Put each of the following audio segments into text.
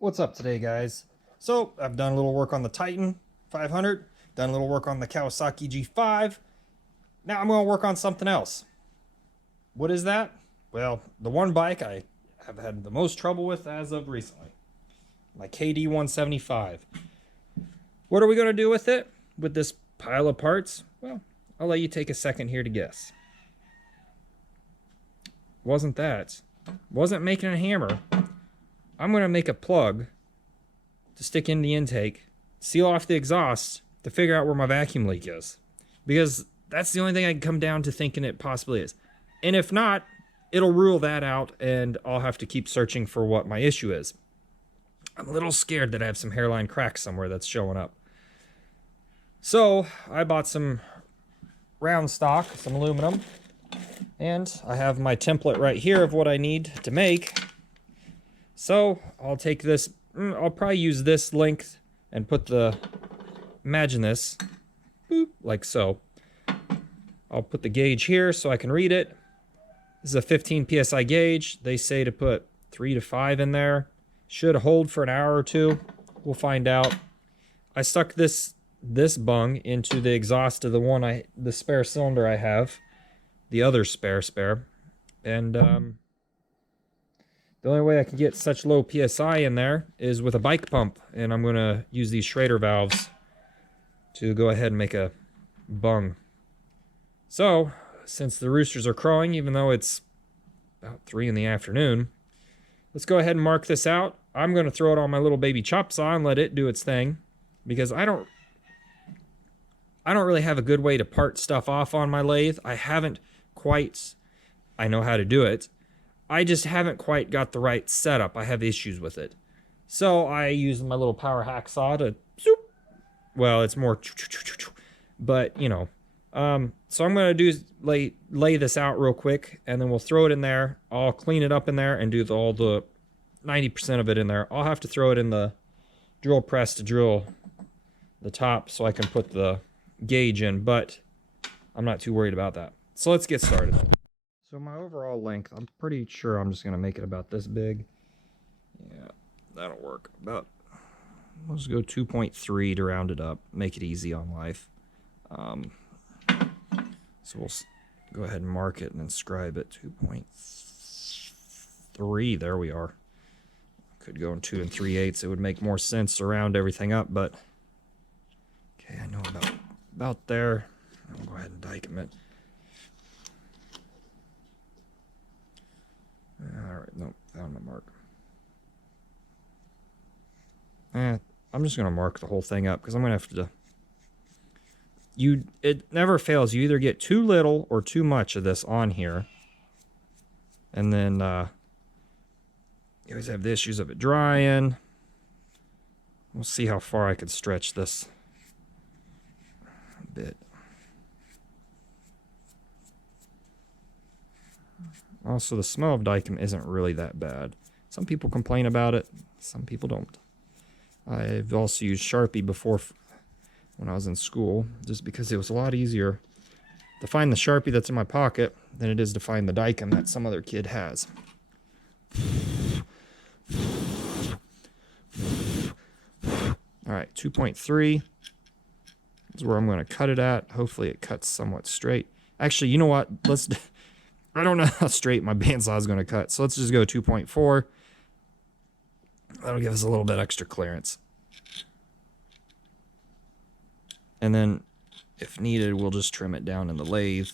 What's up today, guys? So I've done a little work on the Titan 500, done a little work on the Kawasaki G5. Now I'm going to work on something else. What is that? Well, the one bike I have had the most trouble with as of recently, my KD175. What are we going to do with it? With this pile of parts? Well, I'll let you take a second here to guess. Wasn't making a hammer. I'm going to make a plug to stick in the intake, seal off the exhaust to figure out where my vacuum leak is. Because that's the only thing I can come down to thinking it possibly is. And if not, it'll rule that out and I'll have to keep searching for what my issue is. I'm a little scared that I have some hairline cracks somewhere that's showing up. So I bought some round stock, some aluminum, and I have my template right here of what I need to make. So I'll take this, I'll probably use this length and put the, imagine this, boop, like so. I'll put the gauge here so I can read it. This is a 15 PSI gauge. They say to put 3 to 5 in there. Should hold for an hour or two. We'll find out. I stuck this bung into the exhaust of the spare cylinder I have. The other spare. And the only way I can get such low PSI in there is with a bike pump, and I'm going to use these Schrader valves to go ahead and make a bung. So, since the roosters are crowing, even though it's about 3 in the afternoon, let's go ahead and mark this out. I'm going to throw it on my little baby chop saw and let it do its thing, because I don't really have a good way to part stuff off on my lathe. I know how to do it. I just haven't quite got the right setup. I have issues with it. So I use my little power hacksaw to, well, it's more, but you know. So I'm going to do lay this out real quick, and then we'll throw it in there. I'll clean it up in there and do all the 90% of it in there. I'll have to throw it in the drill press to drill the top so I can put the gauge in, but I'm not too worried about that. So let's get started. So my overall length, I'm pretty sure I'm just going to make it about this big. Yeah, that'll work. Let's go 2.3 to round it up, make it easy on life. So we'll go ahead and mark it and inscribe it. 2.3, there we are. Could go in 2 3/8. It would make more sense to round everything up, but okay, I know about there. I'll go ahead and dicum it. Alright, nope, found my mark. I'm just going to mark the whole thing up because I'm going to have to... It never fails. You either get too little or too much of this on here. And then you always have the issues of it drying. We'll see how far I could stretch this a bit. Also, the smell of dicum isn't really that bad. Some people complain about it, some people don't. I've also used Sharpie before when I was in school, just because it was a lot easier to find the Sharpie that's in my pocket than it is to find the dicum that some other kid has. Alright, 2.3 is where I'm going to cut it at. Hopefully it cuts somewhat straight. Actually, you know what? I don't know how straight my bandsaw is going to cut, so let's just go 2.4. That'll give us a little bit extra clearance. And then, if needed, we'll just trim it down in the lathe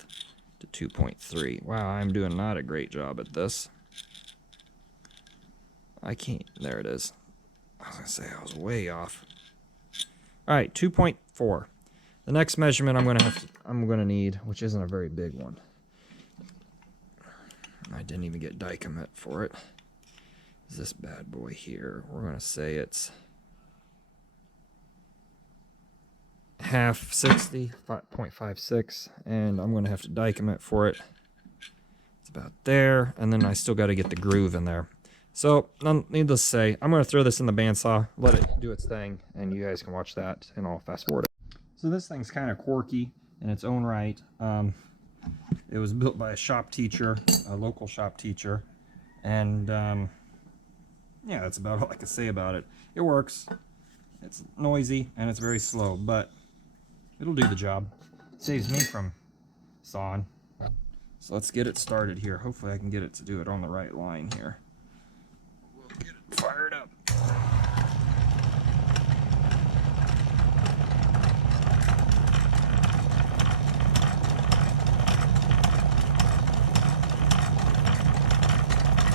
to 2.3. Wow, I'm doing not a great job at this. I can't, there it is. I was going to say I was way off. Alright, 2.4. The next measurement I'm going to need, which isn't a very big one. I didn't even get dicum it for it. Is this bad boy here? We're going to say it's half 60, 5.56, and I'm going to have to dicum it for it. It's about there, and then I still got to get the groove in there. So, needless to say, I'm going to throw this in the bandsaw, let it do its thing, and you guys can watch that, and I'll fast forward it. So this thing's kind of quirky in its own right. It was built by a shop teacher, a local shop teacher, and yeah, that's about all I can say about it. It works. It's noisy and it's very slow, but it'll do the job. It saves me from sawing. So let's get it started here. Hopefully I can get it to do it on the right line here. We'll get it fired up.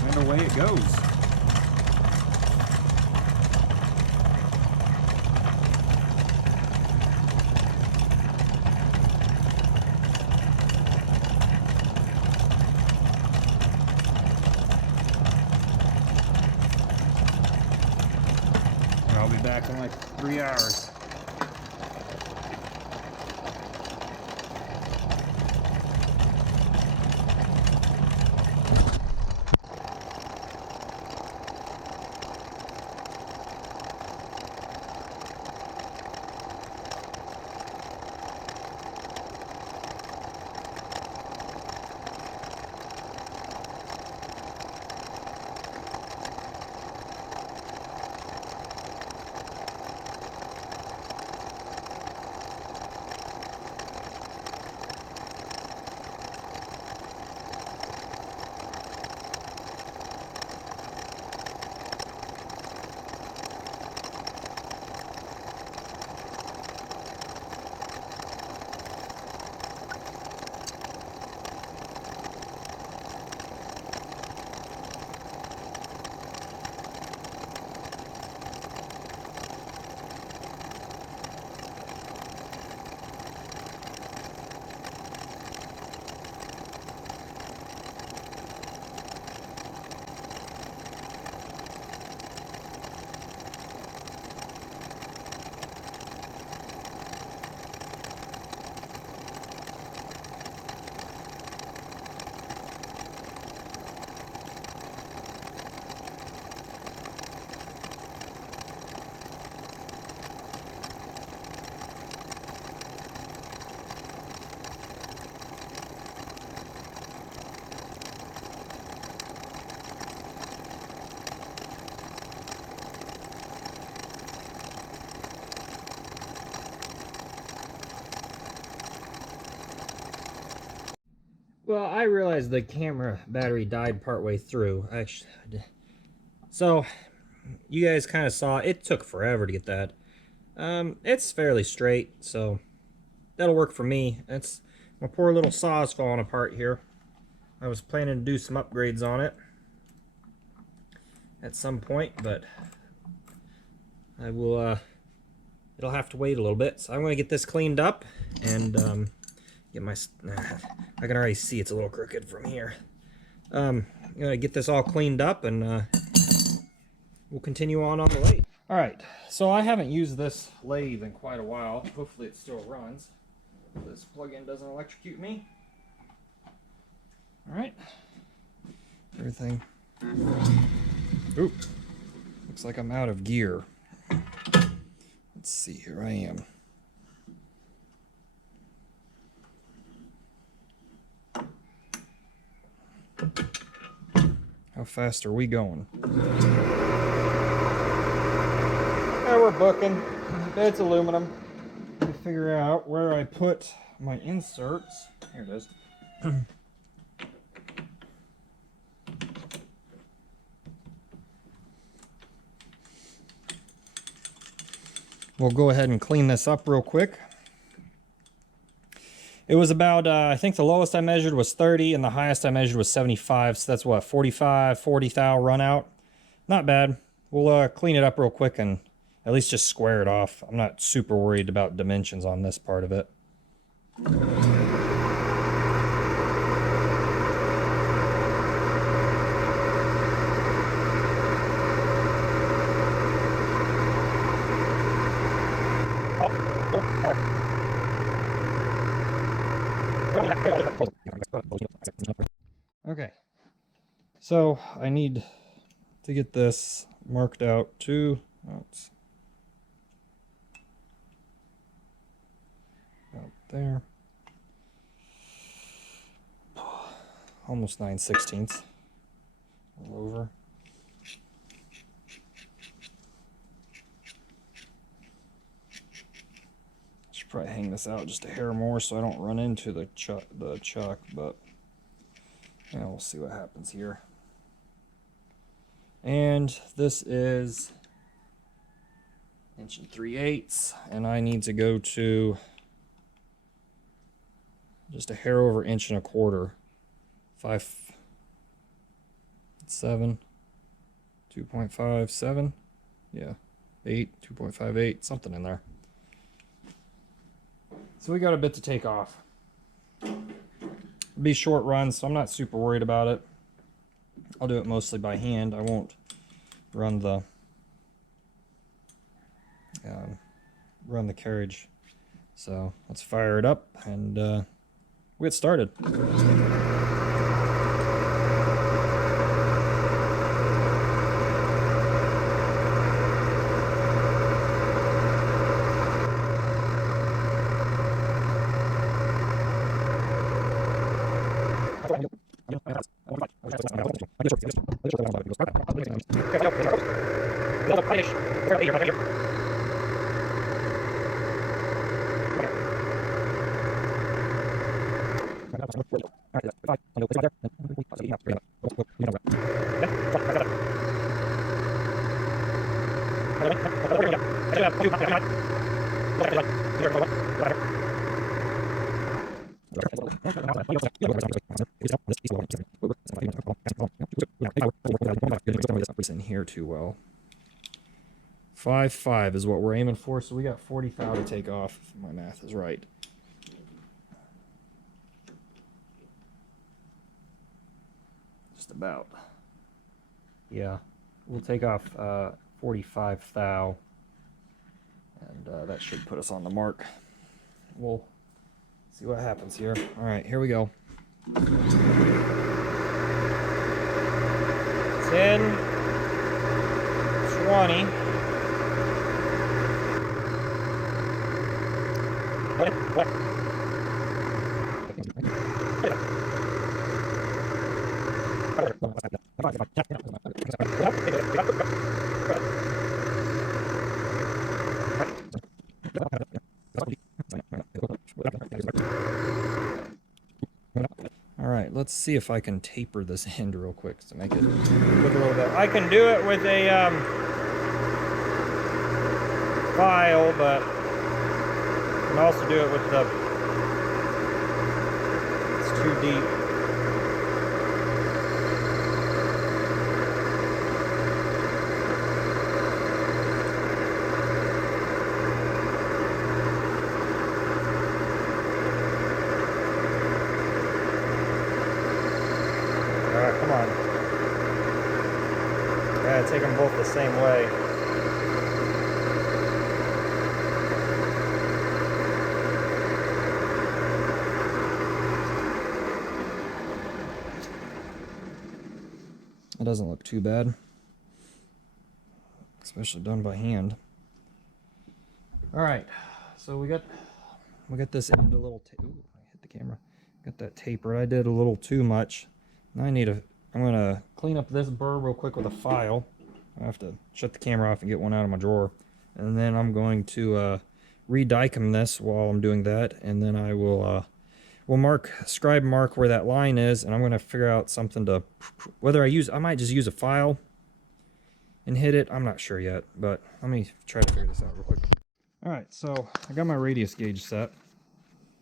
And away it goes. And I'll be back in like 3 hours. Well, I realized the camera battery died partway through. Actually, so you guys kind of saw it took forever to get that. It's fairly straight, so that'll work for me. It's my poor little saw is falling apart here. I was planning to do some upgrades on it at some point, but I will. It'll have to wait a little bit. So I'm going to get this cleaned up and get my. I can already see it's a little crooked from here. I'm gonna get this all cleaned up and we'll continue on the lathe. All right, so I haven't used this lathe in quite a while. Hopefully it still runs. This plug-in doesn't electrocute me. All right, everything. Oop, looks like I'm out of gear. Let's see, here I am. How fast are we going? Yeah, we're booking. It's aluminum. Let me figure out where I put my inserts. Here it is. We'll go ahead and clean this up real quick. It was about, I think the lowest I measured was 30 and the highest I measured was 75. So that's what, 45, 40 thou run out. Not bad. We'll clean it up real quick and at least just square it off. I'm not super worried about dimensions on this part of it. Okay, so I need to get this marked out too. Oh, it's out there. Almost 9/16 all over. Probably hang this out just a hair more so I don't run into the chuck, but yeah, we'll see what happens here. And this is 1 3/8, and I need to go to just a hair over 1 1/4. 7, 2.57, yeah, 8, 2.58, something in there. So we got a bit to take off. It'll be short runs, so I'm not super worried about it. I'll do it mostly by hand. I won't run the carriage. So let's fire it up and we'll get started. In here too well. 5.5 is what we're aiming for, so we got 40 thou to take off, if my math is right. Just about. Yeah, we'll take off 45 thou, and that should put us on the mark. We'll see what happens here. All right, here we go. 10, 20. All right, let's see if I can taper this end real quick to make it look a little bit. I can do it with a file, but I can also do it with the, it's too deep. Come on. Gotta take them both the same way. It doesn't look too bad, especially done by hand. All right, so we got this end a little. Ooh, I hit the camera. Got that tapered. I did a little too much. Now I'm gonna clean up this burr real quick with a file. I have to shut the camera off and get one out of my drawer, and then I'm going to re-dicom this while I'm doing that, and then I will scribe mark where that line is, and I'm gonna figure out something to I might just use a file and hit it. I'm not sure yet, but let me try to figure this out real quick. All right, so I got my radius gauge set,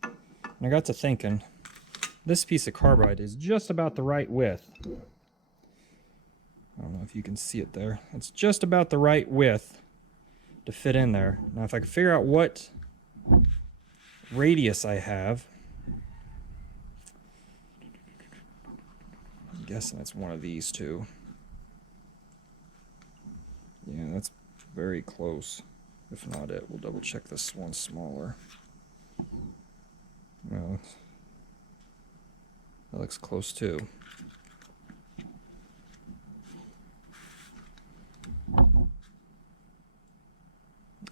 and I got to thinking. This piece of carbide is just about the right width. I don't know if you can see it there. It's just about the right width to fit in there. Now if I can figure out what radius I have, I'm guessing it's one of these two. Yeah, that's very close. If not it, we'll double check this one smaller. Well, that looks close too.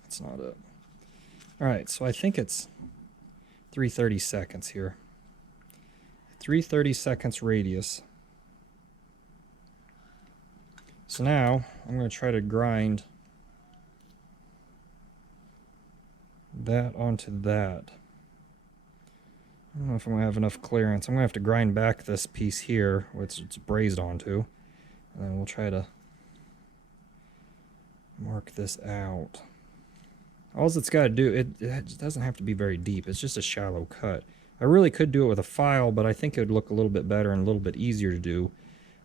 That's not it. Alright, so I think it's 3/32 here. 3/32 radius. So now I'm going to try to grind that onto that. I don't know if I'm going to have enough clearance. I'm going to have to grind back this piece here, which it's brazed onto. And then we'll try to mark this out. All it's got to do, it doesn't have to be very deep. It's just a shallow cut. I really could do it with a file, but I think it would look a little bit better and a little bit easier to do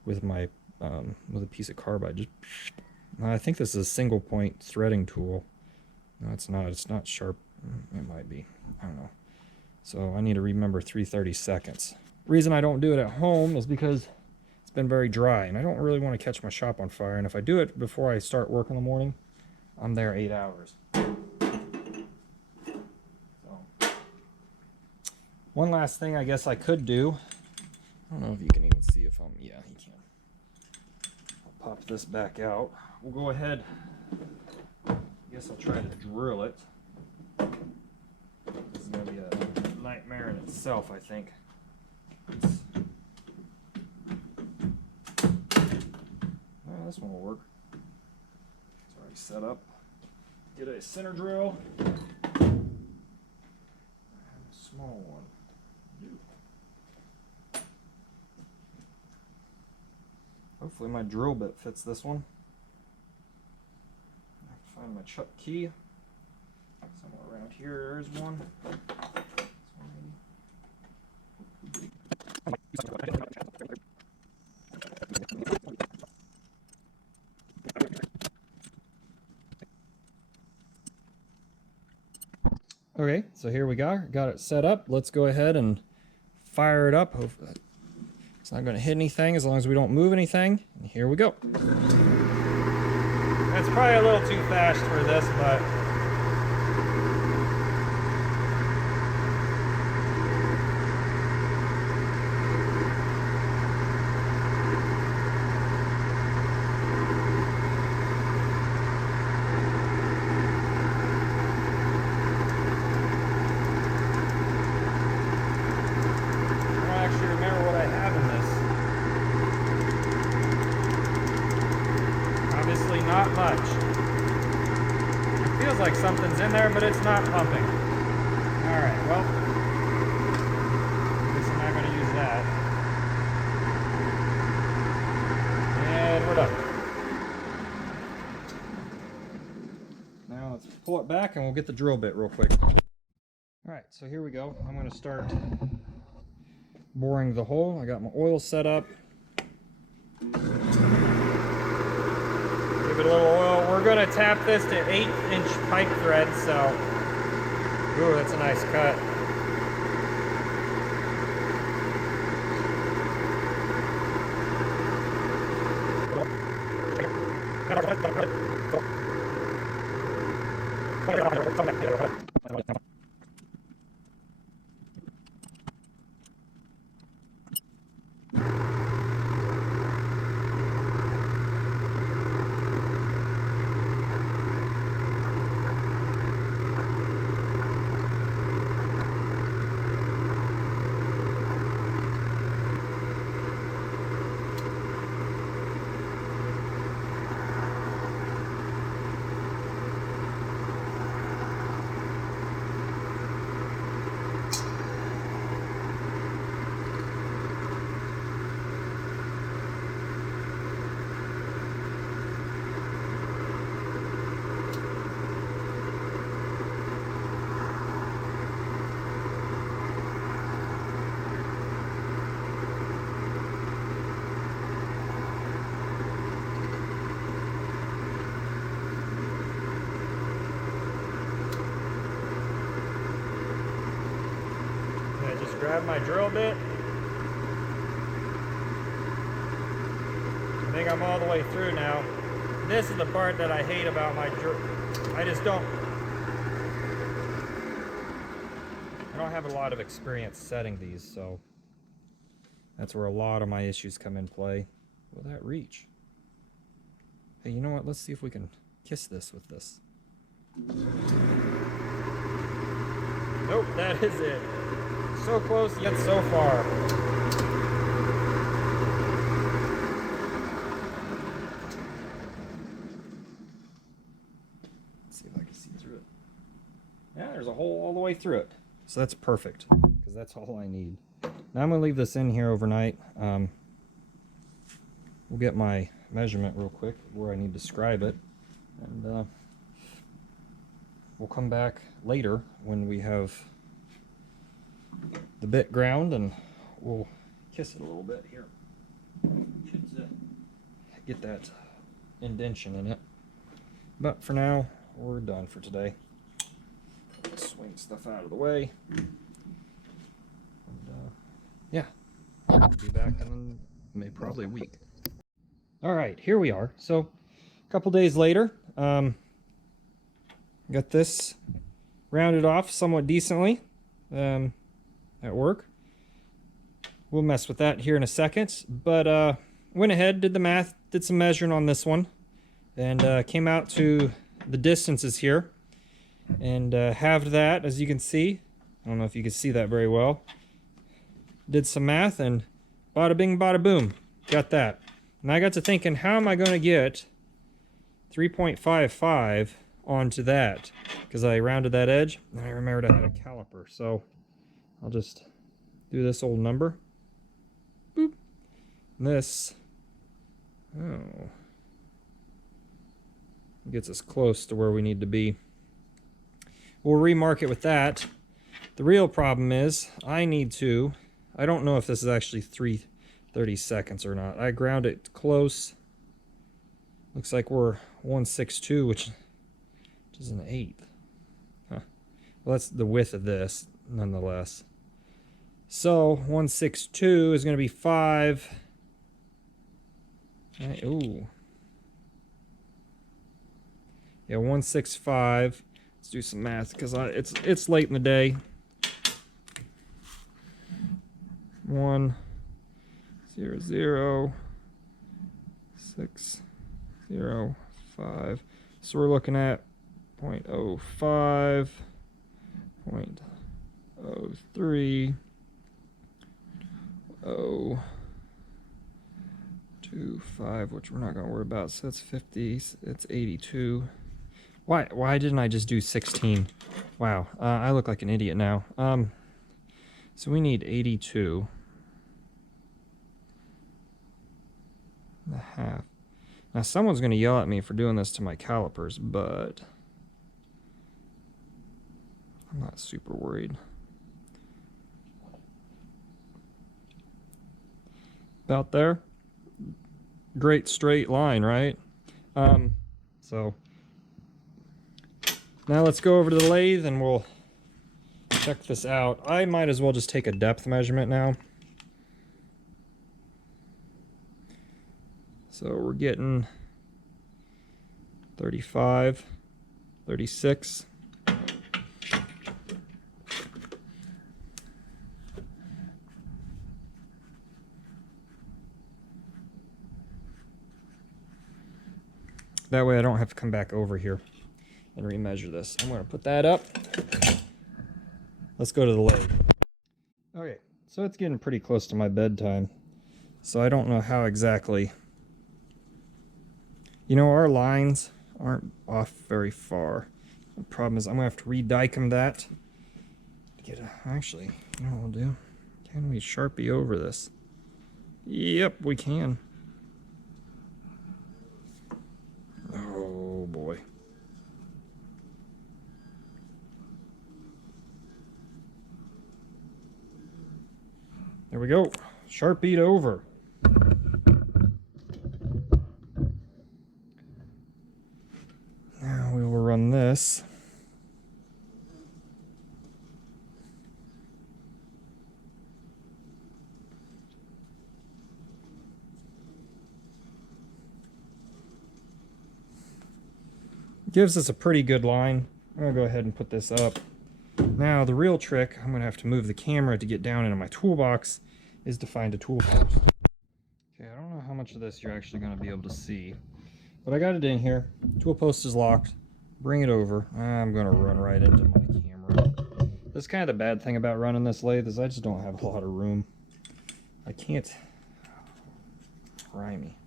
with my with a piece of carbide. Just, I think this is a single point threading tool. No, it's not. It's not sharp. It might be. I don't know. So I need to remember 3/32. Reason I don't do it at home is because it's been very dry, and I don't really want to catch my shop on fire. And if I do it before I start work in the morning, I'm there 8 hours. One last thing I guess I could do. I don't know if you can even see if I'm... Yeah, you can. I'll pop this back out. We'll go ahead. I guess I'll try to drill it. This is going to be a nightmare in itself, I think. Well, this one will work. It's already set up. Get a center drill. And a small one. Hopefully my drill bit fits this one. I have to find my chuck key. Somewhere around here is one. Okay, so here we go. Got it set up. Let's go ahead and fire it up. Hopefully it's not going to hit anything as long as we don't move anything. And here we go. It's probably a little too fast for this, but not much. It feels like something's in there, but it's not pumping. Alright, well, I guess I'm not going to use that. And we're done. Now let's pull it back and we'll get the drill bit real quick. Alright, so here we go. I'm going to start boring the hole. I got my oil set up. Give it a little oil. We're going to tap this to 8-inch pipe thread, so ooh, that's a nice cut. Grab my drill bit. I think I'm all the way through now. This is the part that I hate about my drill. I don't have a lot of experience setting these, so that's where a lot of my issues come in play. Will that reach? Hey, you know what? Let's see if we can kiss this with this. Nope, that is it. So close yet so far. Let's see if I can see through it. Yeah, there's a hole all the way through it. So that's perfect, because that's all I need. Now I'm going to leave this in here overnight. We'll get my measurement real quick where I need to scribe it. And we'll come back later when we have the bit ground, and we'll kiss it a little bit here. Get that indentation in it. But for now, we're done for today. Swing stuff out of the way. And, yeah, I'll be back in probably a week. All right, here we are. So a couple days later, got this rounded off somewhat decently at work. We'll mess with that here in a second, but went ahead, did the math, did some measuring on this one, and came out to the distances here, and halved that, as you can see. I don't know if you can see that very well. Did some math, and bada bing, bada boom, got that. And I got to thinking, how am I going to get 3.55 onto that? Because I rounded that edge, and I remembered I had a caliper, so I'll just do this old number. Boop. And this, oh, gets us close to where we need to be. We'll remark it with that. The real problem is I don't know if this is actually 3/30 seconds or not. I ground it close. Looks like we're 1/62, which is an eighth. Huh. Well, that's the width of this, nonetheless. So 1/62 is going to be 5. Ooh. Yeah, 1/65. Let's do some math because it's late in the day. 1/00605. So we're looking at 0.05, 0.03, 0.25, which we're not going to worry about. So that's 50. It's 82. Why didn't I just do 16? Wow, I look like an idiot now. So we need 82 and a half. Now someone's going to yell at me for doing this to my calipers, but I'm not super worried. About there. Great straight line, right? So now let's go over to the lathe and we'll check this out. I might as well just take a depth measurement now. So we're getting 35, 36. That way I don't have to come back over here and remeasure this. I'm going to put that up. Let's go to the lathe. Okay, so it's getting pretty close to my bedtime. So I don't know how exactly. You know, our lines aren't off very far. The problem is I'm going to have to re-dicom that to get actually, you know what we'll do? Can we Sharpie over this? Yep, we can. Oh boy. There we go. Sharpied over. Now we will run this. Gives us a pretty good line. I'm going to go ahead and put this up. Now the real trick, I'm going to have to move the camera to get down into my toolbox, is to find a tool post. Okay, I don't know how much of this you're actually going to be able to see, but I got it in here. Tool post is locked. Bring it over. I'm going to run right into my camera. That's kind of the bad thing about running this lathe is I just don't have a lot of room. I can't. Grimy.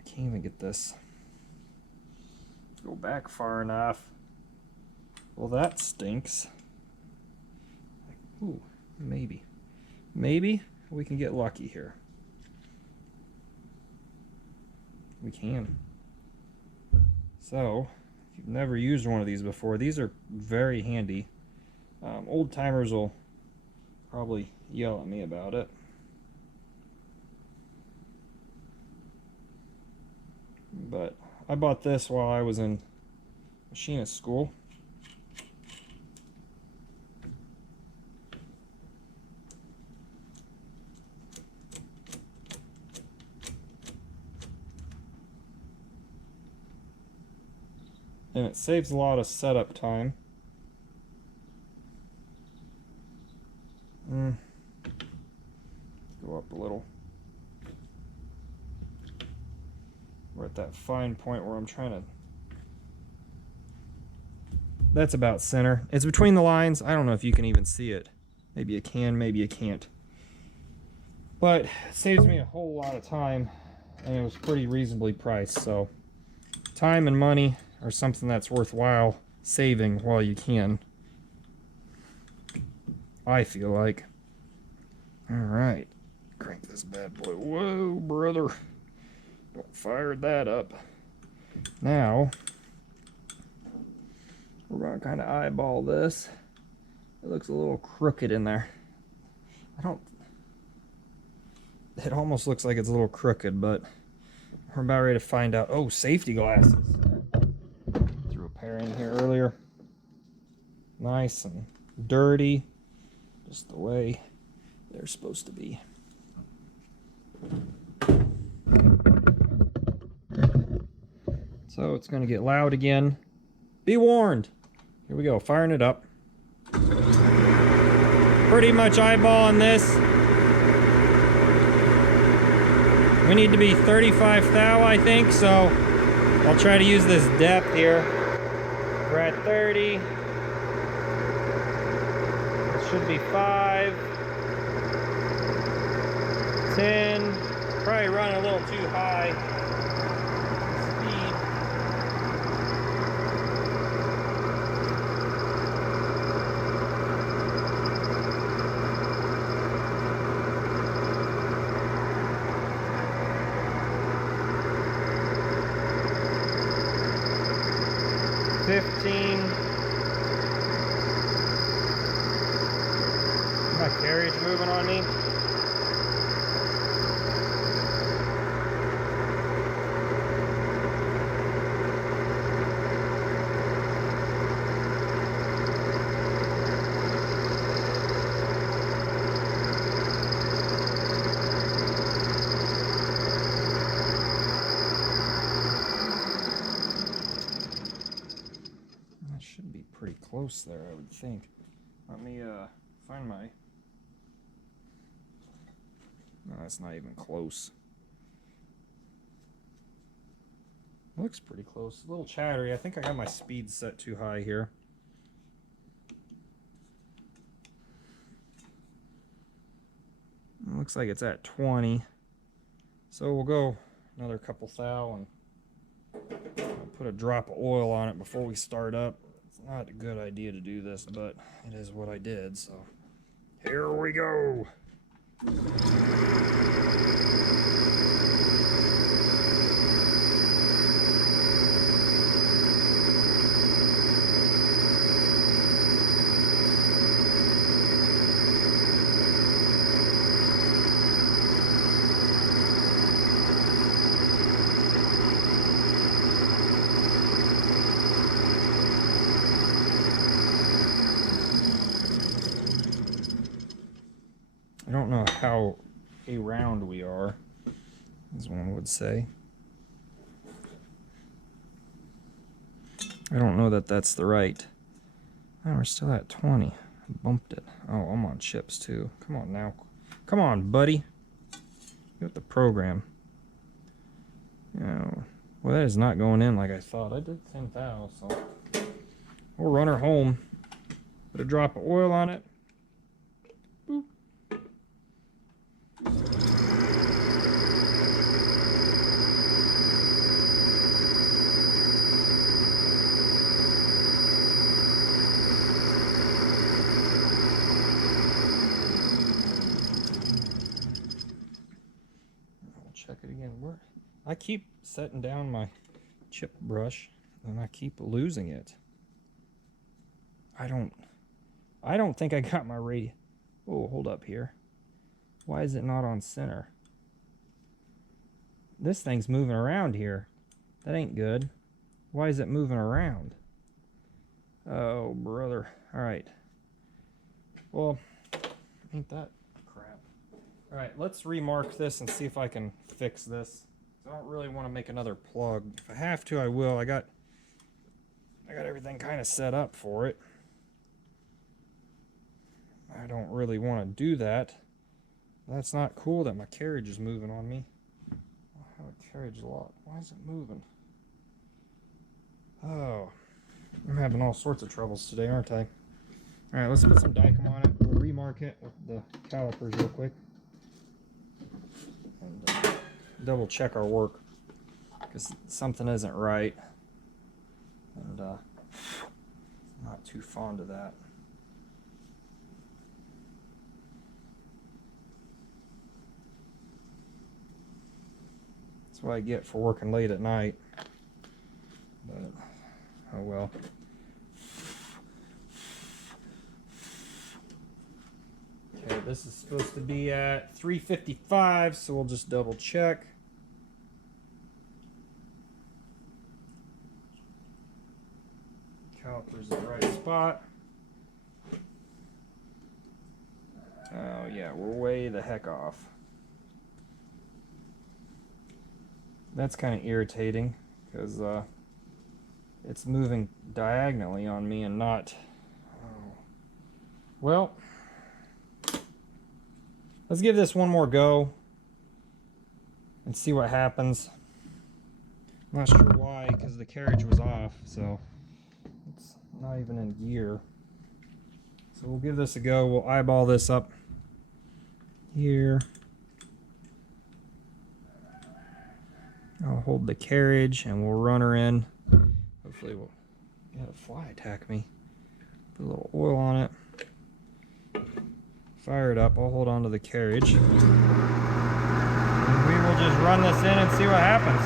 I can't even get this. Go back far enough. Well, that stinks. Ooh, maybe. Maybe we can get lucky here. We can. So, if you've never used one of these before, these are very handy. Old timers will probably yell at me about it. But I bought this while I was in machinist school. And it saves a lot of setup time. Go up a little. We're at that fine point where I'm trying to... That's about center. It's between the lines. I don't know if you can even see it. Maybe you can, maybe you can't. But it saves me a whole lot of time, and it was pretty reasonably priced. So time and money are something that's worthwhile saving while you can, I feel like. All right, crank this bad boy. Whoa, brother. Don't fire that up. Now, we're going to kind of eyeball this. It looks a little crooked in there. It almost looks like it's a little crooked, but we're about ready to find out. Oh, safety glasses. Threw a pair in here earlier. Nice and dirty, just the way they're supposed to be. So it's going to get loud again. Be warned. Here we go, firing it up. Pretty much eyeballing this. We need to be 35 thou, I think, so I'll try to use this depth here. We're at 30. It should be 5, 10. Probably running a little too high. Speed. My carriage moving on me. That should be pretty close there, I would think. Let me find my... No, that's not even close. Looks pretty close. A little chattery. I think I got my speed set too high here. It looks like it's at 20. So we'll go another couple thou and I'll put a drop of oil on it before we start up. It's not a good idea to do this, but it is what I did, so here we go. I don't know how around we are, as one would say. I don't know that that's the right. Oh, we're still at 20. I bumped it. Oh, I'm on chips too. Come on now. Come on, buddy. Get with the program. Oh, well, that is not going in like I thought. I did 10,000, so we'll run her home. Put a drop of oil on it. Boop. keep setting down my chip brush and I keep losing it. I don't think I got my radio. Oh, hold up here. Why is it not on center? This thing's moving around here. That ain't good. Why is it moving around? Oh, brother. All right. Well, ain't that crap. All right, let's remark this and see if I can fix this. I don't really want to make another plug. If I have to, I will. I got everything kind of set up for it. I don't really want to do that. That's not cool that my carriage is moving on me. I have a carriage lock. Why is it moving? Oh, I'm having all sorts of troubles today, aren't I? All right, let's put some Dicom on it. We'll remark it with the calipers real quick. And double check our work, because something isn't right. And not too fond of that. That's what I get for working late at night. But oh well. Okay, this is supposed to be at 355, so we'll just double check. Caliper's in the right spot. Oh yeah, we're way the heck off. That's kind of irritating, because it's moving diagonally on me and not... Oh. Well, let's give this one more go and see what happens. I'm not sure why, because the carriage was off, so it's not even in gear. So we'll give this a go. We'll eyeball this up here. I'll hold the carriage and we'll run her in. Hopefully we'll get a fly attack me. Put a little oil on it. Fire it up. I'll hold on to the carriage. And we will just run this in and see what happens.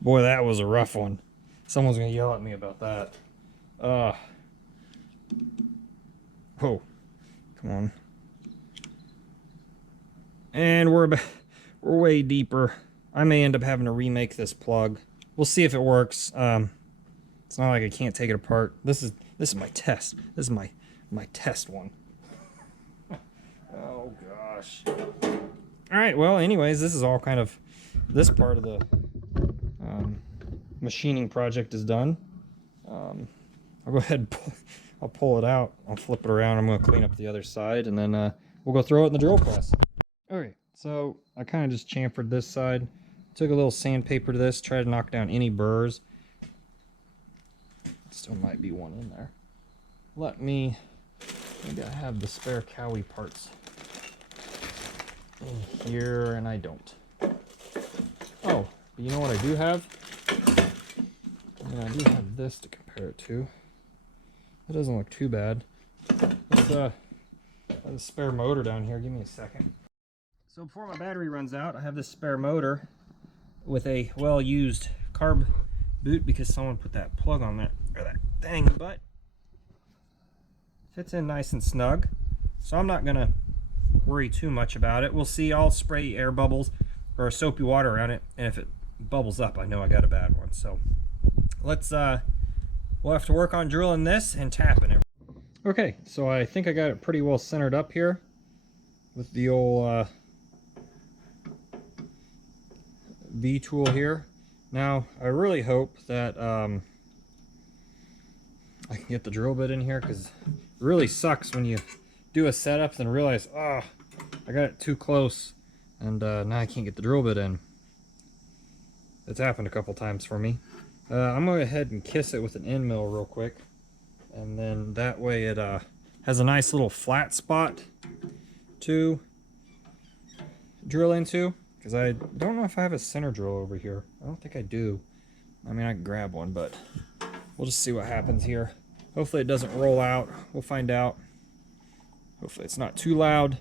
Boy, that was a rough one. Someone's gonna yell at me about that. Oh, come on. And we're way deeper. I may end up having to remake this plug. We'll see if it works. It's not like I can't take it apart. This is my test. This is my test one. Oh gosh. All right. Well, anyways, this is all kind of this part of the machining project is done. I'll go ahead and I'll pull it out. I'll flip it around. I'm going to clean up the other side, and then we'll go throw it in the drill press. Okay, so I kind of just chamfered this side. Took a little sandpaper to this, try to knock down any burrs. Still might be one in there. Maybe I have the spare Cowie parts in here, and I don't. Oh, but you know what I do have? I do have this to compare it to. That doesn't look too bad. Let's have a spare motor down here. Give me a second. So before my battery runs out, I have this spare motor with a well-used carb boot because someone put that plug on that, or that thing, but fits in nice and snug. So I'm not gonna worry too much about it. We'll see. I'll spray air bubbles or soapy water around it, and if it bubbles up, I know I got a bad one. So let's we'll have to work on drilling this and tapping it. Okay, so I think I got it pretty well centered up here with the old V tool here. Now I really hope that I can get the drill bit in here, because it really sucks when you do a setup and realize, oh, I got it too close, and now I can't get the drill bit in. It's happened a couple times for me. I'm going to go ahead and kiss it with an end mill real quick. And then that way it has a nice little flat spot to drill into. Because I don't know if I have a center drill over here. I don't think I do. I mean, I can grab one, but we'll just see what happens here. Hopefully it doesn't roll out. We'll find out. Hopefully it's not too loud.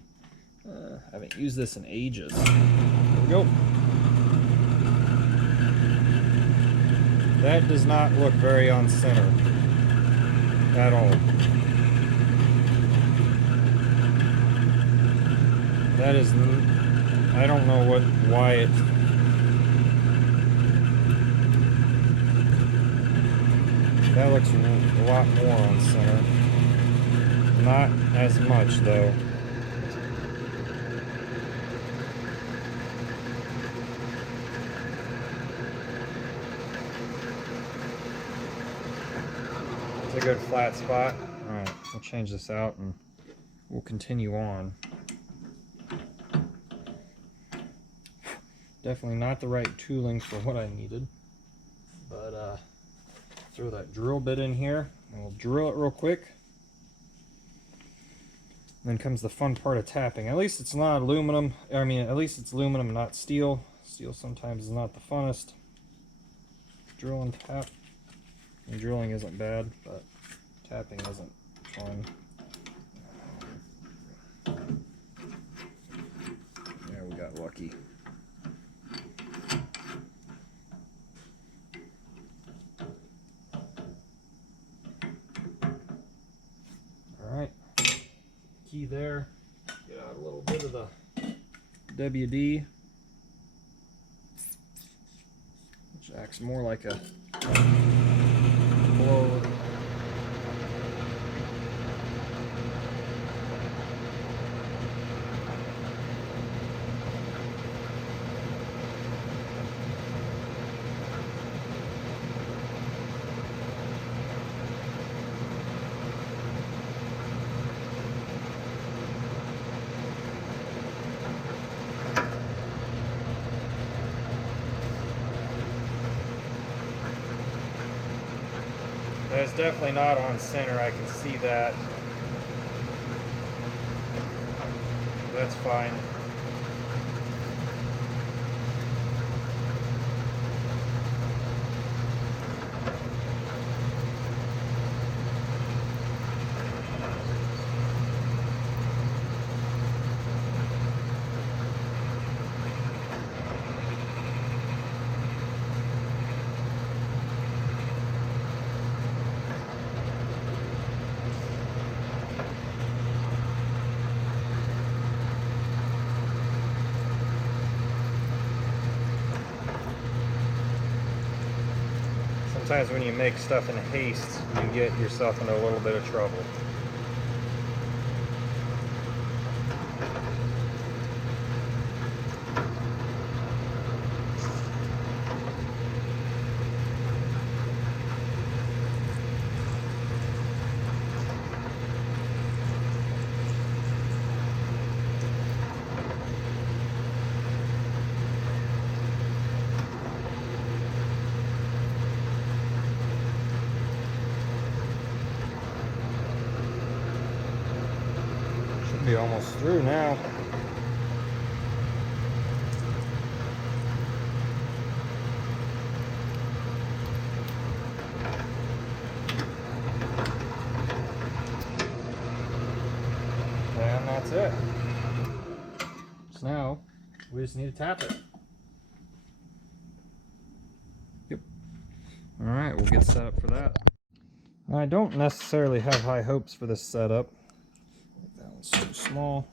I haven't used this in ages. There we go. That does not look very on center at all. That is, I don't know why it. That looks a lot more on center. Not as much though. It's a good flat spot. Alright, we'll change this out and we'll continue on. Definitely not the right tooling for what I needed. But throw that drill bit in here and we'll drill it real quick. And then comes the fun part of tapping. At least it's not aluminum. I mean, at least it's aluminum, not steel. Steel sometimes is not the funnest. Drill and tap. And drilling isn't bad, but tapping isn't fun. There, we got lucky. Alright. Key there. Get out a little bit of the WD, which acts more like a blower. It's definitely not on center, I can see that. That's fine. Sometimes when you make stuff in haste, you get yourself into a little bit of trouble. Be almost through now. And that's it. So now we just need to tap it. Yep. All right, we'll get set up for that. Now, I don't necessarily have high hopes for this setup. That one's too small.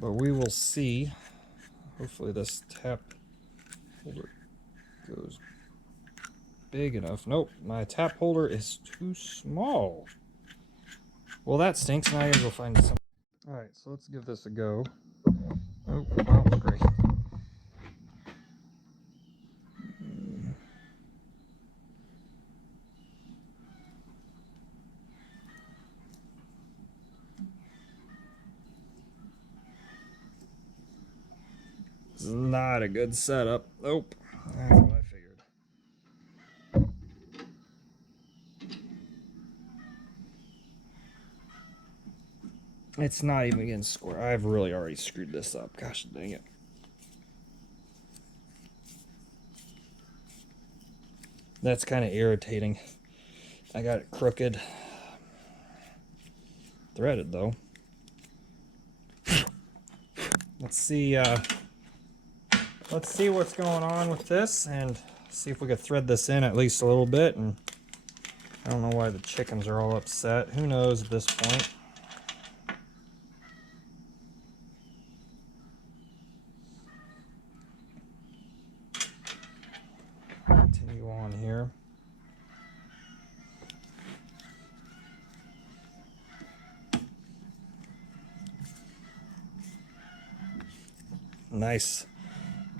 But we will see. Hopefully this tap holder goes big enough. Nope, my tap holder is too small. Well, that stinks. Now I gotta go find some. Alright, so let's give this a go. Oh, wow, great. This is not a good setup. Nope. It's not even getting square. I've really already screwed this up. Gosh dang it. That's kind of irritating. I got it crooked. Threaded though. Let's see what's going on with this and see if we could thread this in at least a little bit. And I don't know why the chickens are all upset. Who knows at this point? Continue on here. Nice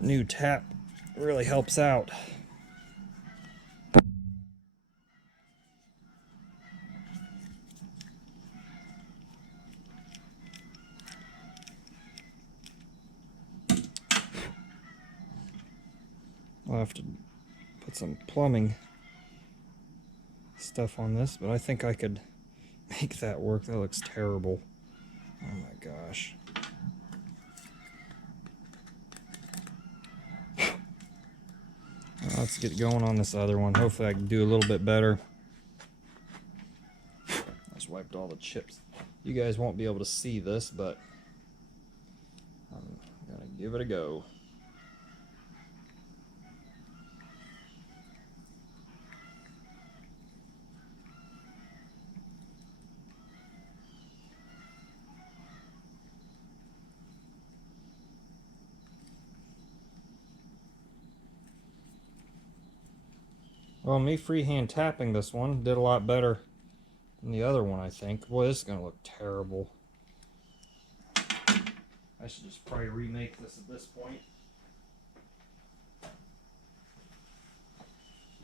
new tap, really helps out. I'll have to put some plumbing stuff on this, but I think I could make that work. That looks terrible. Oh my gosh. Let's get going on this other one. Hopefully I can do a little bit better. I just wiped all the chips. You guys won't be able to see this, but I'm gonna give it a go. Well, me freehand tapping this one did a lot better than the other one, I think. Boy, this is going to look terrible. I should just probably remake this at this point. It's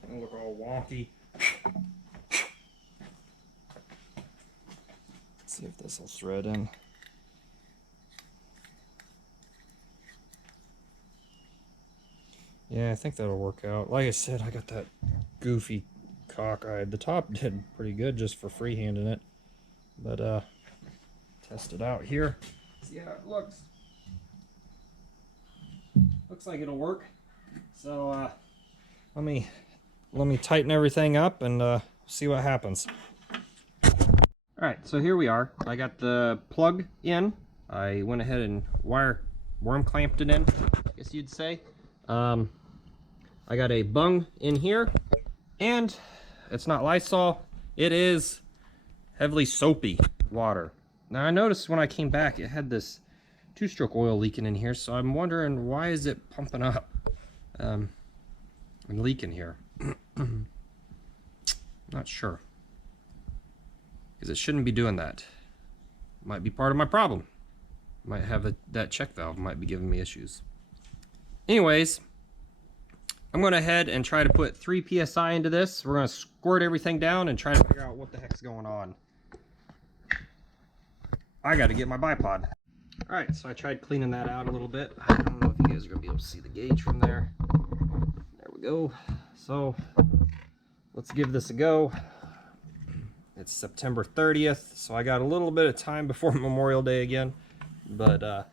going to look all wonky. Let's see if this will thread in. Yeah, I think that'll work out. Like I said, I got that goofy cockeyed. The top did pretty good just for freehanding it. But test it out here. See how it looks. Looks like it'll work. So let me tighten everything up and see what happens. Alright, so here we are. I got the plug in. I went ahead and worm clamped it in, I guess you'd say. I got a bung in here, and it's not Lysol, it is heavily soapy water. Now I noticed when I came back it had this two-stroke oil leaking in here, so I'm wondering why is it pumping up and leaking here. Not sure, because it shouldn't be doing that. Might be part of my problem. Might have that check valve might be giving me issues. Anyways, I'm going to head and try to put 3 psi into this. We're going to squirt everything down and try to figure out what the heck's going on. I got to get my bipod. Alright, so I tried cleaning that out a little bit. I don't know if you guys are going to be able to see the gauge from there. There we go. So, let's give this a go. It's September 30th, so I got a little bit of time before Memorial Day again. But,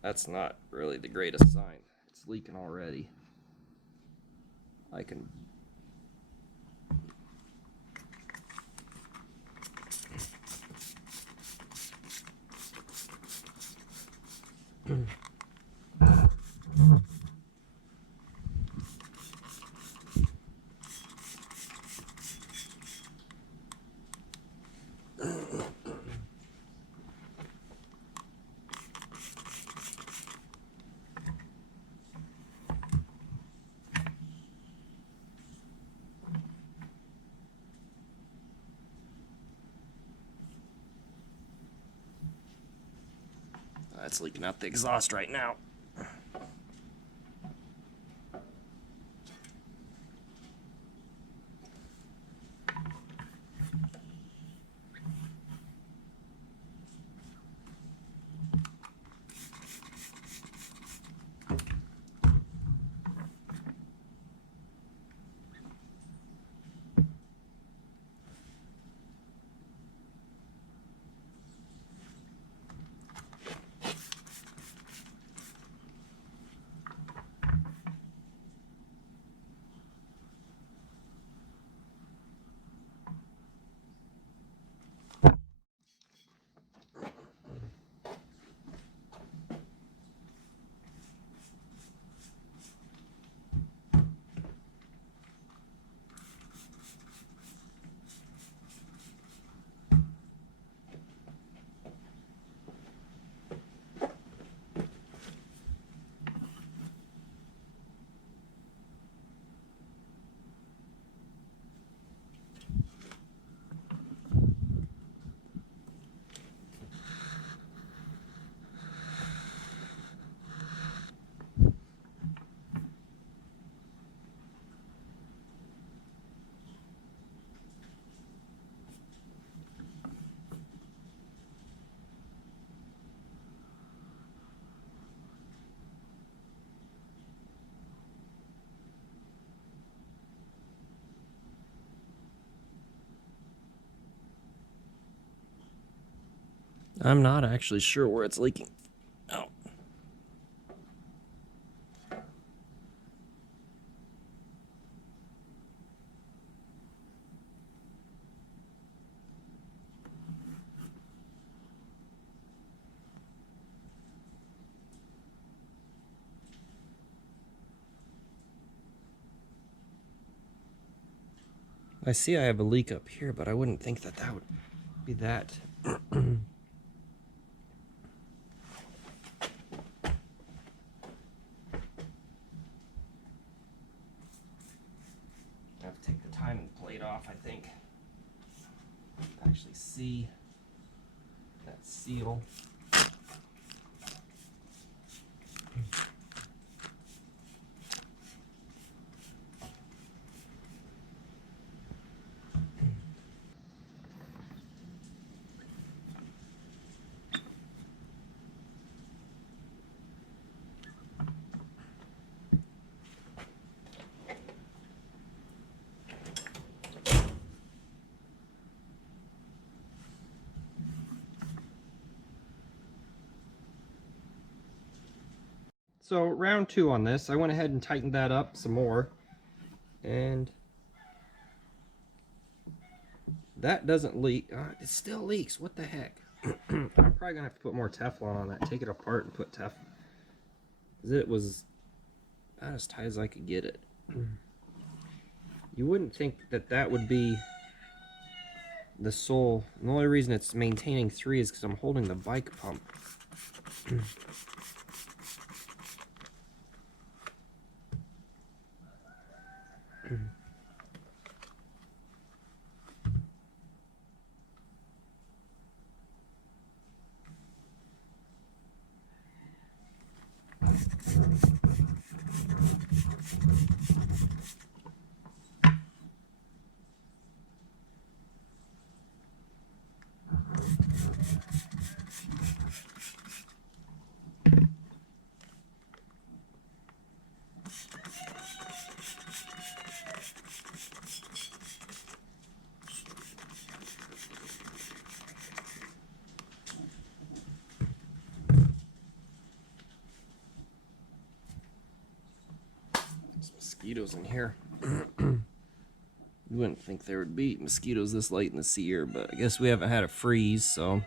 that's not really the greatest sign. It's leaking already. I can... It's leaking out the exhaust right now. I'm not actually sure where it's leaking. Oh. I see I have a leak up here, but I wouldn't think that that would be that. I have to take the timing plate off, I think. Actually see that seal. So round 2 on this, I went ahead and tightened that up some more, and that doesn't leak. It still leaks. What the heck? I'm probably gonna have to put more Teflon on that. Take it apart and put Teflon. It was about as tight as I could get it. You wouldn't think that that would be the sole. And the only reason it's maintaining 3 is because I'm holding the bike pump. Mosquitoes in here. You wouldn't think there would be mosquitoes this late in the year, but I guess we haven't had a freeze, so.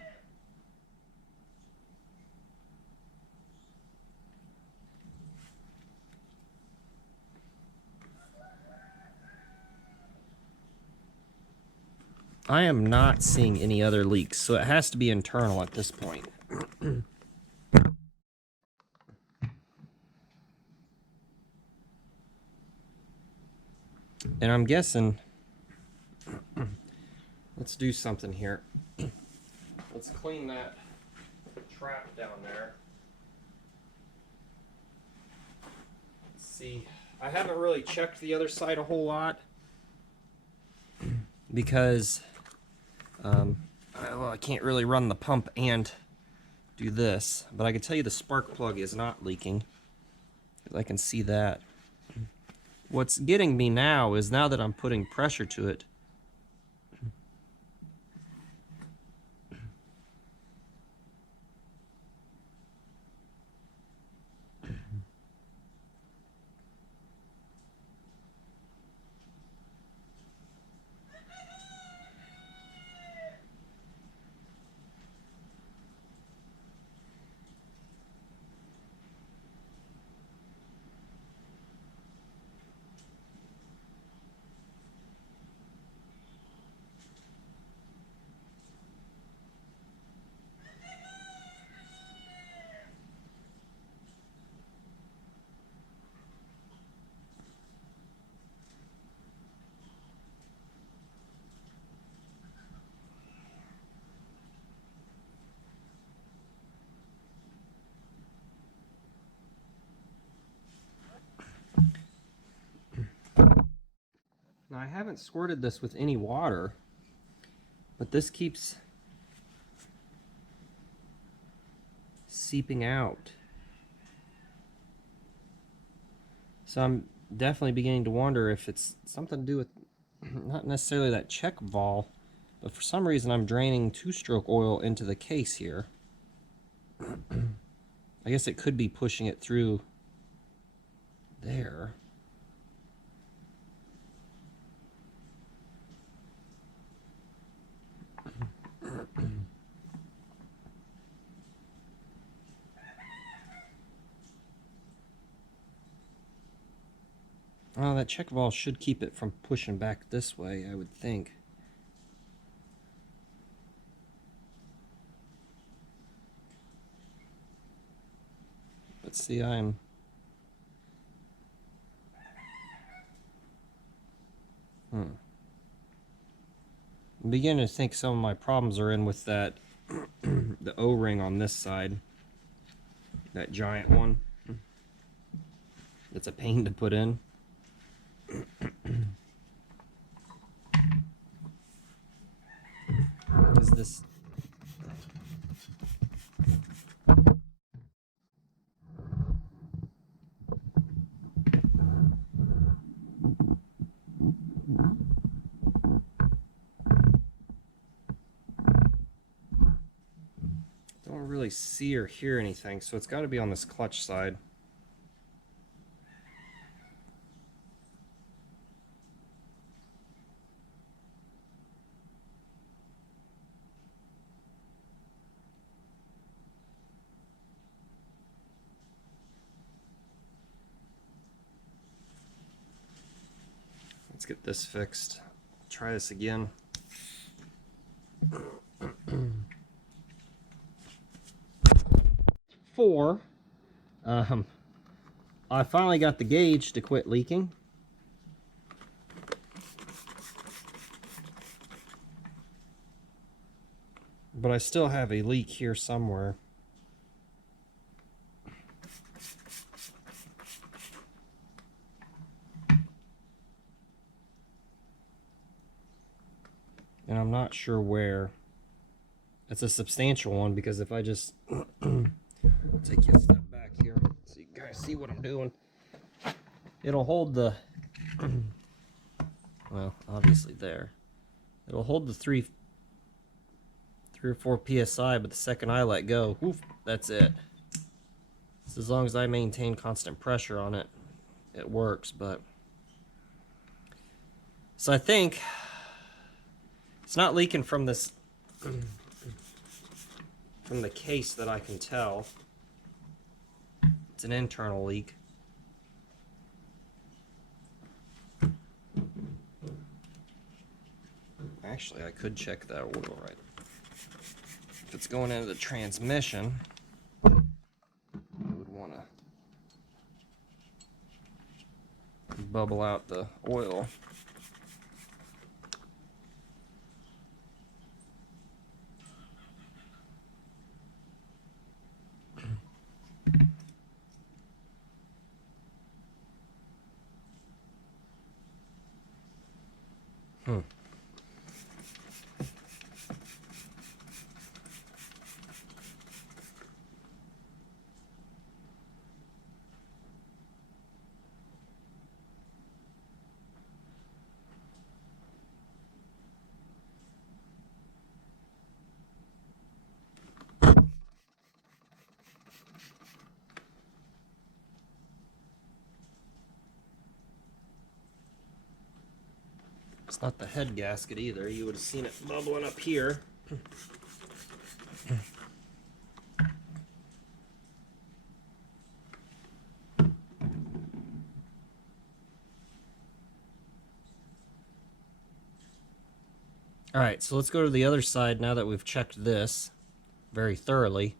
I am not seeing any other leaks, so it has to be internal at this point. And I'm guessing, let's do something here. Let's clean that trap down there. Let's see, I haven't really checked the other side a whole lot because well, I can't really run the pump and do this, but I can tell you the spark plug is not leaking. I can see that. What's getting me now is now that I'm putting pressure to it, now I haven't squirted this with any water, but this keeps seeping out. So I'm definitely beginning to wonder if it's something to do with not necessarily that check valve, But for some reason I'm draining two-stroke oil into the case here. I guess it could be pushing it through there. Oh, that check valve should keep it from pushing back this way, I would think. But see, I'm beginning to think some of my problems are in with that the O-ring on this side. That giant one. It's a pain to put in. Is this... Don't really see or hear anything, so it's got to be on this clutch side. Let's get this fixed. Try this again. Four. I finally got the gauge to quit leaking. But I still have a leak here somewhere. And I'm not sure where. It's a substantial one, because if I just take you a step back here so you guys see what I'm doing, it'll hold the well, obviously there. It'll hold the 3 or 4 psi, but the second I let go, woof, that's it. So as long as I maintain constant pressure on it, it works. But so I think it's not leaking from this from the case that I can tell. It's an internal leak. Actually, I could check that oil right. If it's going into the transmission, I would want to bubble out the oil. It's not the head gasket either. You would have seen it bubbling up here. Alright, so let's go to the other side now that we've checked this very thoroughly.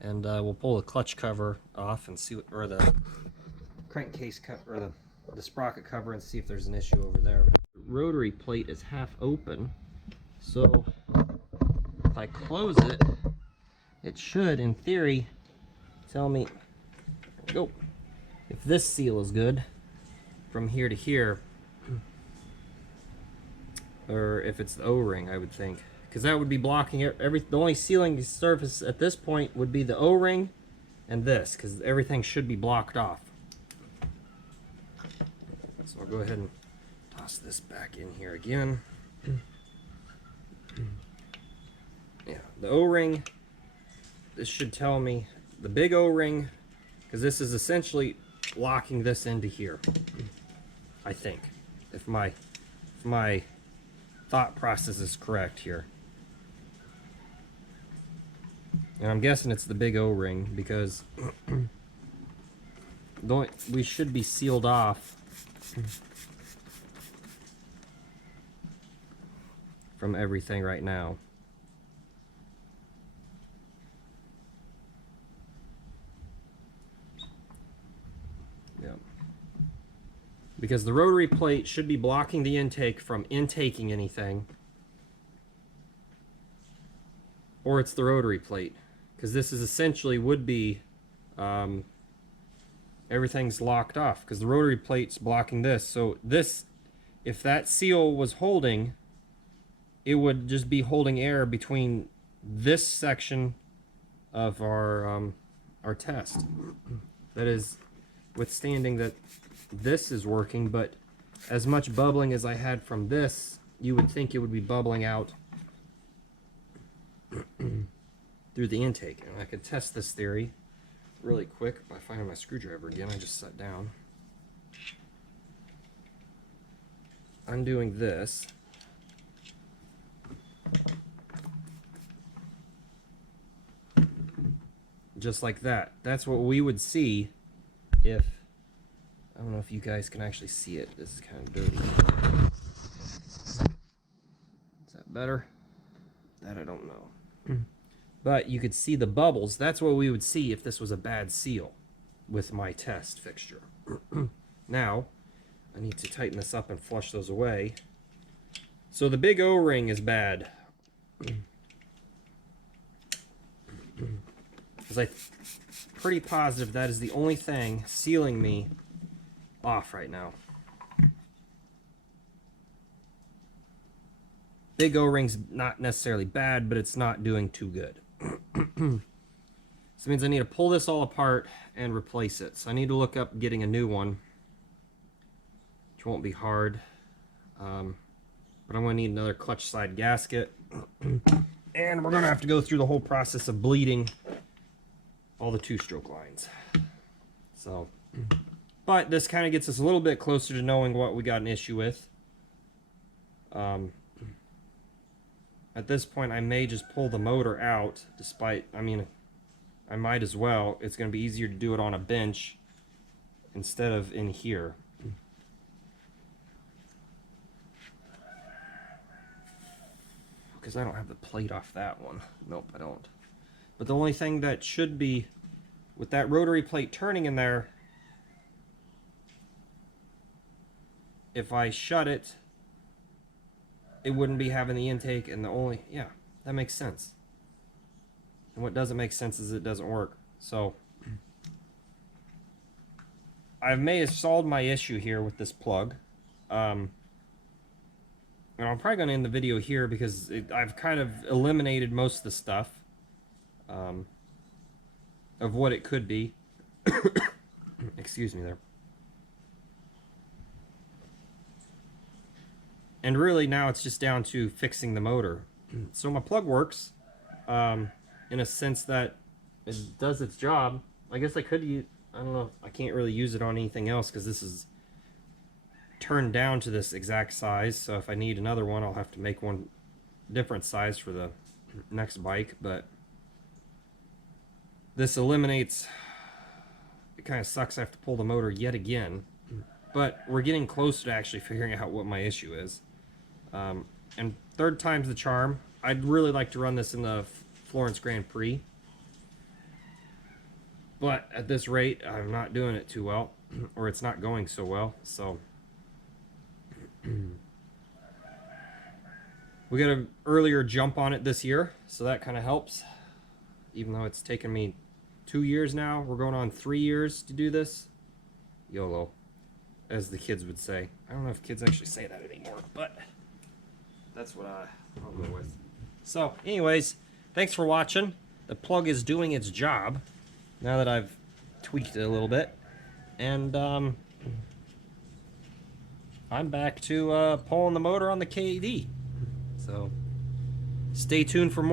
And we'll pull the clutch cover off and see what, or the crankcase cover, or the sprocket cover, and see if there's an issue over there. The rotary plate is half open, so if I close it, it should, in theory, tell me, go, if this seal is good from here to here, or if it's the O-ring, I would think, because that would be blocking the only sealing surface at this point would be the O-ring and this, because everything should be blocked off. So I'll go ahead and toss this back in here again. The O-ring, this should tell me the big O-ring, because this is essentially locking this into here, I think, if my thought process is correct here. And I'm guessing it's the big O-ring, because we should be sealed off from everything right now. Yep. Because the rotary plate should be blocking the intake from intaking anything. Or it's the rotary plate. Because this is essentially would be everything's locked off because the rotary plate's blocking this. So this, if that seal was holding, it would just be holding air between this section of our test. That is withstanding that this is working, but as much bubbling as I had from this, you would think it would be bubbling out through the intake. And I could test this theory really quick by finding my screwdriver again. I just sat down. Undoing this. Just like that. That's what we would see if, I don't know if you guys can actually see it. This is kind of dirty. Is that better? That I don't know. But you could see the bubbles. That's what we would see if this was a bad seal with my test fixture. Now, I need to tighten this up and flush those away. So the big O-ring is bad. Because I'm pretty positive that is the only thing sealing me off right now. Big O-ring's not necessarily bad, but it's not doing too good. So it means I need to pull this all apart and replace it. So I need to look up getting a new one, which won't be hard. But I'm going to need another clutch side gasket. And we're going to have to go through the whole process of bleeding all the two-stroke lines. So, but this kind of gets us a little bit closer to knowing what we got an issue with. At this point, I may just pull the motor out, despite, I mean, I might as well. It's going to be easier to do it on a bench instead of in here. Because I don't have the plate off that one. Nope, I don't. But the only thing that should be, with that rotary plate turning in there, if I shut it, it wouldn't be having the intake, and the only, yeah, that makes sense. And what doesn't make sense is it doesn't work. So I may have solved my issue here with this plug. And I'm probably going to end the video here because I've kind of eliminated most of the stuff of what it could be. Excuse me there. And really now it's just down to fixing the motor. So my plug works in a sense that it does its job. I guess I could use, I don't know, I can't really use it on anything else because this is turned down to this exact size. So if I need another one, I'll have to make one different size for the next bike. But this eliminates, it kind of sucks I have to pull the motor yet again. But we're getting close to actually figuring out what my issue is. And third time's the charm. I'd really like to run this in the Florence Grand Prix. But at this rate, I'm not doing it too well. Or it's not going so well. So we got an earlier jump on it this year. So that kind of helps. Even though it's taken me 2 years now. We're going on 3 years to do this. YOLO, as the kids would say. I don't know if kids actually say that anymore, but that's what I'll go with. So, anyways, thanks for watching. The plug is doing its job now that I've tweaked it a little bit. And I'm back to pulling the motor on the KD. So, stay tuned for more.